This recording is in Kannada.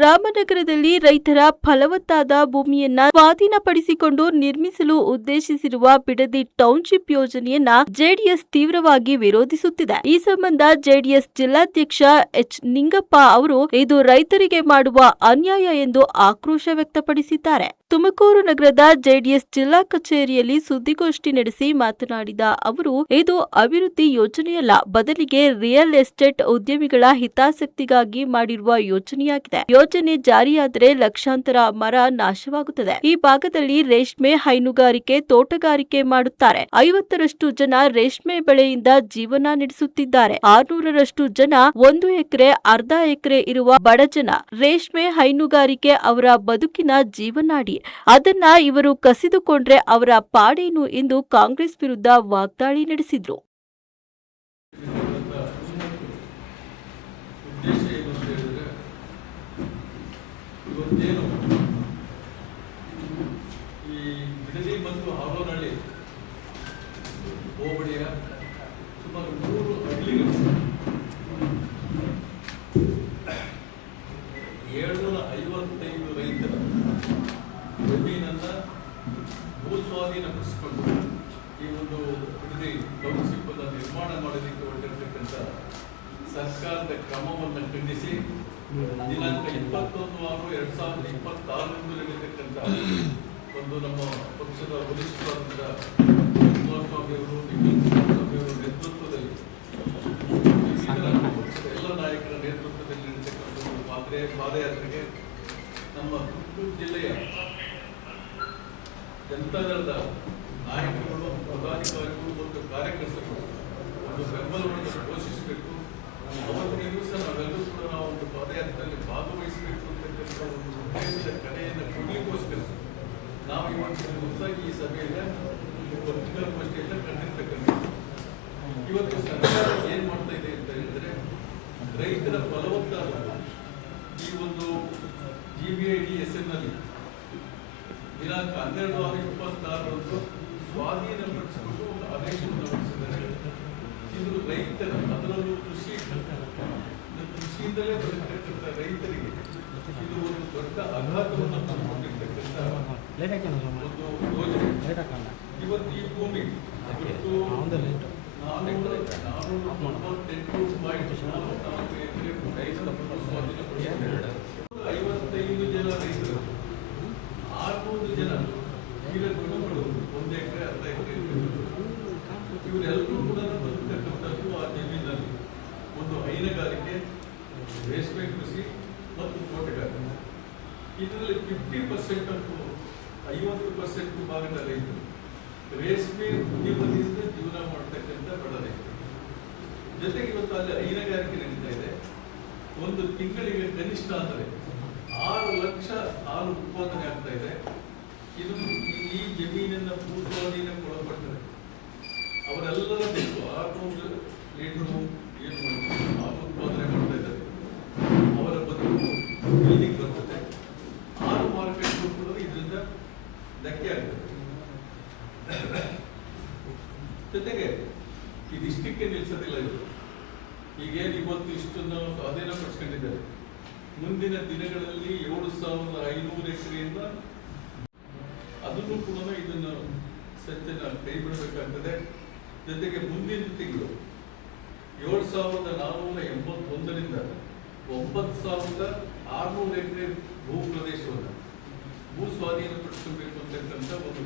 ರಾಮನಗರದಲ್ಲಿ ರೈತರ ಫಲವತ್ತಾದ ಭೂಮಿಯನ್ನ ಸ್ವಾಧೀನಪಡಿಸಿಕೊಂಡು ನಿರ್ಮಿಸಲು ಉದ್ದೇಶಿಸಿರುವ ಬಿಡದಿ ಟೌನ್ಶಿಪ್ ಯೋಜನೆಯನ್ನ ಜೆಡಿಎಸ್ ತೀವ್ರವಾಗಿ ವಿರೋಧಿಸುತ್ತಿದೆ. ಈ ಸಂಬಂಧ ಜೆಡಿಎಸ್ ಜಿಲ್ಲಾಧ್ಯಕ್ಷ ಎಚ್ ನಿಂಗಪ್ಪ ಅವರು ಇದು ರೈತರಿಗೆ ಮಾಡುವ ಅನ್ಯಾಯ ಎಂದು ಆಕ್ರೋಶ ವ್ಯಕ್ತಪಡಿಸಿದ್ದಾರೆ. ತುಮಕೂರು ನಗರದ ಜೆಡಿಎಸ್ ಜಿಲ್ಲಾ ಕಚೇರಿಯಲ್ಲಿ ಸುದ್ದಿಗೋಷ್ಠಿ ನಡೆಸಿ ಮಾತನಾಡಿದ ಅವರು, ಇದು ಅಭಿವೃದ್ಧಿ ಯೋಜನೆಯಲ್ಲ, ಬದಲಿಗೆ ರಿಯಲ್ ಎಸ್ಟೇಟ್ ಉದ್ಯಮಿಗಳ ಹಿತಾಸಕ್ತಿಗಾಗಿ ಮಾಡಿರುವ ಯೋಜನೆಯಾಗಿದೆ. ಯೋಜನೆ ಜಾರಿಯಾದರೆ ಲಕ್ಷಾಂತರ ಮರ ನಾಶವಾಗುತ್ತದೆ. ಈ ಭಾಗದಲ್ಲಿ ರೇಷ್ಮೆ, ಹೈನುಗಾರಿಕೆ, ತೋಟಗಾರಿಕೆ ಮಾಡುತ್ತಾರೆ. 50ರಷ್ಟು ಜನ ರೇಷ್ಮೆ ಬೆಳೆಯಿಂದ ಜೀವನ ನಡೆಸುತ್ತಿದ್ದಾರೆ. 600ರಷ್ಟು ಜನ 1 ಎಕರೆ, ಅರ್ಧ ಎಕರೆ ಇರುವ ಬಡಜನ. ರೇಷ್ಮೆ, ಹೈನುಗಾರಿಕೆ ಅವರ ಬದುಕಿನ ಜೀವನಾಡಿ. ಅದನ್ನ ಇವರು ಕಸಿದುಕೊಂಡ್ರೆ ಅವರ ಪಾಡೇನು ಎಂದು ಕಾಂಗ್ರೆಸ್ ವಿರುದ್ಧ ವಾಗ್ದಾಳಿ ನಡೆಸಿದ್ರು. ಭೂಸ್ವಾಧೀನಪಡಿಸಿಕೊಂಡು ಈ ಒಂದು ಬಿಡದಿ ಟೌನ್ಶಿಪ್ ಅನ್ನು ನಿರ್ಮಾಣ ಮಾಡೋದಕ್ಕೆ ಹೊರಟಿರ್ತಕ್ಕಂಥ ಸರ್ಕಾರದ ಕ್ರಮವನ್ನು ಖಂಡಿಸಿ ದಿನಾಂಕ 21/6/2026 ನಡೆಯತಕ್ಕಂಥ ಒಂದು ನಮ್ಮ ಪಕ್ಷದ ವರಿಷ್ಠರಾದಂಥ ಕುಮಾರಸ್ವಾಮಿ ಅವರು, ನಿಖಿಲ್ ಕುಮಾರಸ್ವಾಮಿ ಅವರ ನೇತೃತ್ವದಲ್ಲಿ ಪಕ್ಷದ ಎಲ್ಲ ನಾಯಕರ ನೇತೃತ್ವದಲ್ಲಿ ನಡೆಯತಕ್ಕಂಥ ಒಂದು ಪಾದಯಾತ್ರೆಗೆ ನಮ್ಮ ತುಮಕೂರು ಜಿಲ್ಲೆಯ ಜನತಾದಳದ ನಾಯಕರುಗಳು, ಪದಾಧಿಕಾರಿಗಳು ಮತ್ತು ಕಾರ್ಯಕರ್ತರು ಒಂದು ಬೆಂಬಲವನ್ನು ಘೋಷಿಸಬೇಕು. ಅವತ್ತಿನ ದಿವಸ ನಾವೆಲ್ಲರೂ ಕೂಡ ನಾವು ಒಂದು ಪಾದಯಾತ್ರೆಯಲ್ಲಿ ಭಾಗವಹಿಸಬೇಕು ಅಂತಕ್ಕಂಥ ಒಂದು ಉದ್ದೇಶದ ಕಡೆಯನ್ನು ಕೊಡಲಿಕ್ಕೋಸ್ಕರ ನಾವು ಇವತ್ತಿನ ದಿವಸ ಈ ಸಭೆಯಿಂದ ಪತ್ರಿಕಾಗೋಷ್ಠಿಯಿಂದ ಕಂಡಿರ್ತಕ್ಕಂಥ ಇವತ್ತು ಸರ್ಕಾರ ಏನ್ ಮಾಡ್ತಾ ಇದೆ ಅಂತ ಹೇಳಿದ್ರೆ, ರೈತರ ಫಲವತ್ತಾದ ಈ ಒಂದು GBIDSN ನಲ್ಲಿ ದಿನಾಂಕ 12/6/2026 ಸ್ವಾಧೀನಪಡಿಸಿಕೊಂಡು ಒಂದು ಆದೇಶವನ್ನು ಹೊರಡಿಸಿದ್ದಾರೆ. ಇದು ರೈತರ, ಅದರಲ್ಲೂ ಕೃಷಿಯಿಂದಲೇ ಬರತಕ್ಕಂಥ ರೈತರಿಗೆ ಇದು ಒಂದು ದೊಡ್ಡ ಆಘಾತವನ್ನು ತಂದುಕೊಂಡಿರ್ತಕ್ಕಂಥ ಒಂದು ಯೋಜನೆ. ಇವತ್ತು ಈ ಭೂಮಿ 55 ಜನ ರೈತರು, 600 ಜನ ಕುಟುಂಬಗಳು 1 ಎಕರೆ, ಅರ್ಧ ಎಕರೆ ಇವರೆಲ್ಲರೂ ಕೂಡ ಬದುಕತಕ್ಕಂಥದ್ದು ಆ ಜಮೀನಲ್ಲಿ ಒಂದು ಹೈನುಗಾರಿಕೆ, ರೇಷ್ಮೆ ಕೃಷಿ ಮತ್ತು ತೋಟಗಾರಿಕೆ. ಇದರಲ್ಲಿ 50% ಭಾಗದ ರೈತರು ರೇಷ್ಮೆ ಉದ್ಯಮದಿಂದ ಜೀವನ ಮಾಡತಕ್ಕಂಥ ಬಡ ರೈತರು. ಜೊತೆಗೆ ಇವತ್ತು ಅಲ್ಲಿ ಹೈನುಗಾರಿಕೆ ನಡೀತಾ ಇದೆ. ಒಂದು ತಿಂಗಳಿಗೆ ಕನಿಷ್ಠ ಅಂದರೆ 6 ಲಕ್ಷ ಹಾಲು ಉತ್ಪಾದನೆ ಆಗ್ತಾ ಇದೆ. ಇದು ಈ ಜಮೀನನ್ನ ಭೂಸ್ವಾಧೀನಕ್ಕೊಳಪಟ್ಟರೆ ಅವರೆಲ್ಲರ ಬೇಕು 600 ಲೀಟರ್ ಏನು ಹಾಲು ಉತ್ಪಾದನೆ ಮಾಡ್ತಾ ಇದ್ದಾರೆ. ಅವರ ಬದುಕು ಬೀದಿಗೆ ಬರ್ತದೆ. 6 ಮಾರ್ಕೆಟ್ ಕೂಡ ಇದರಿಂದ ಧಕ್ಕೆ ಆಗ್ತದೆ. ಜೊತೆಗೆ ಇದಿಷ್ಟಕ್ಕೆ ನಿಲ್ಲಿಸೋದಿಲ್ಲ. ಇದು ಈಗೇನು ಇವತ್ತು ಇಷ್ಟನ್ನು ಸ್ವಾಧೀನಪಡಿಸ್ಕೊಂಡಿದ್ದಾರೆ, ಮುಂದಿನ ದಿನಗಳಲ್ಲಿ 7,500 ಎಕರೆಯಿಂದ ಅದನ್ನು ಕೂಡ ಇದನ್ನು ಸತ್ಯನ ಕೈ ಬಿಡಬೇಕಾಗ್ತದೆ. ಜೊತೆಗೆ ಮುಂದಿನ ತಿಂಗಳು 7,481ರಿಂದ 9,600 ಎಕರೆ ಭೂ ಪ್ರದೇಶವನ್ನು ಭೂ ಸ್ವಾಧೀನಪಡಿಸಬೇಕು ಅಂತಕ್ಕಂಥ ಒಂದು